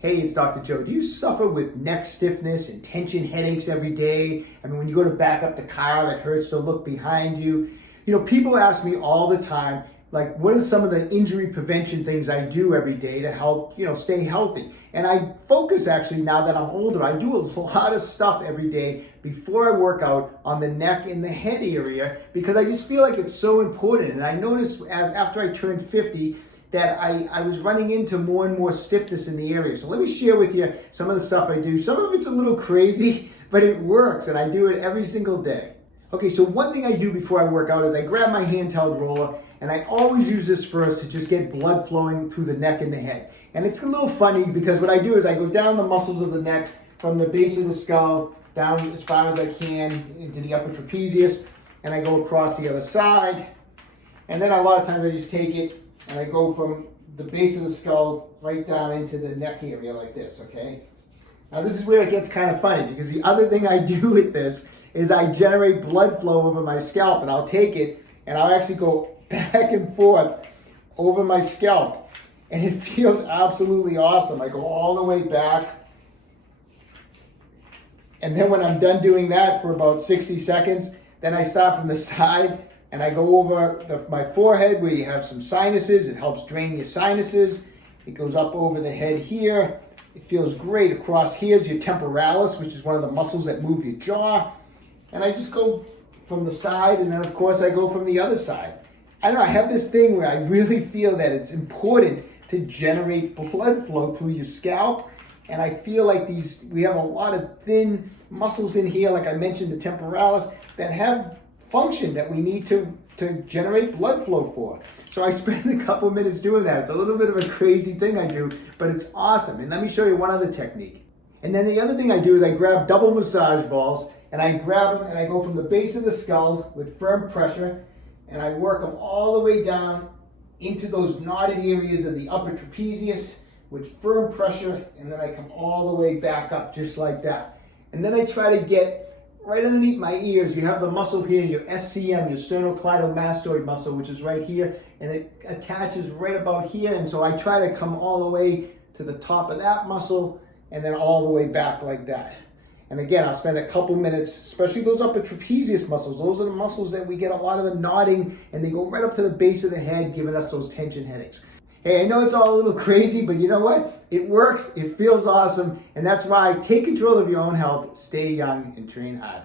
Hey, it's Dr. Joe. Do you suffer with neck stiffness and tension headaches every day? I mean, when you go to back up the car, it hurts to look behind you. You know, people ask me all the time, like, what are some of the injury prevention things I do every day to help, stay healthy? And I focus actually, now that I'm older, I do a lot of stuff every day before I work out on the neck and the head area because I just feel like it's so important. And I noticed after I turned 50, that I was running into more and more stiffness in the area. So let me share with you some of the stuff I do. Some of it's a little crazy, but it works, and I do it every single day. Okay, so one thing I do before I work out is I grab my handheld roller, and I always use this first to just get blood flowing through the neck and the head. And it's a little funny because what I do is I go down the muscles of the neck from the base of the skull down as far as I can into the upper trapezius, and I go across the other side. And then a lot of times I just take it and I go from the base of the skull right down into the neck area like this, okay? Now this is where it gets kind of funny because the other thing I do with this is I generate blood flow over my scalp, and I'll take it and I'll actually go back and forth over my scalp, and it feels absolutely awesome. I go all the way back, and then when I'm done doing that for about 60 seconds, then I start from the side and I go over my forehead where you have some sinuses. It helps drain your sinuses. It goes up over the head here. It feels great. Across here is your temporalis, which is one of the muscles that move your jaw. And I just go from the side, and then of course I go from the other side. I don't know, I have this thing where I really feel that it's important to generate blood flow through your scalp. And I feel like we have a lot of thin muscles in here, like I mentioned, the temporalis, that have function that we need to generate blood flow for. So I spend a couple minutes doing that. It's a little bit of a crazy thing I do, but it's awesome. And let me show you one other technique. And then the other thing I do is I grab double massage balls, and I grab them and I go from the base of the skull with firm pressure, and I work them all the way down into those knotted areas of the upper trapezius with firm pressure, and then I come all the way back up just like that. And then I try to get right underneath my ears. You have the muscle here, your SCM, your sternocleidomastoid muscle, which is right here, and it attaches right about here. And so I try to come all the way to the top of that muscle and then all the way back like that. And again, I'll spend a couple minutes, especially those upper trapezius muscles. Those are the muscles that we get a lot of the nodding, and they go right up to the base of the head, giving us those tension headaches. Hey, I know it's all a little crazy, but you know what? It works, it feels awesome, and that's why take control of your own health, stay young, and train hard.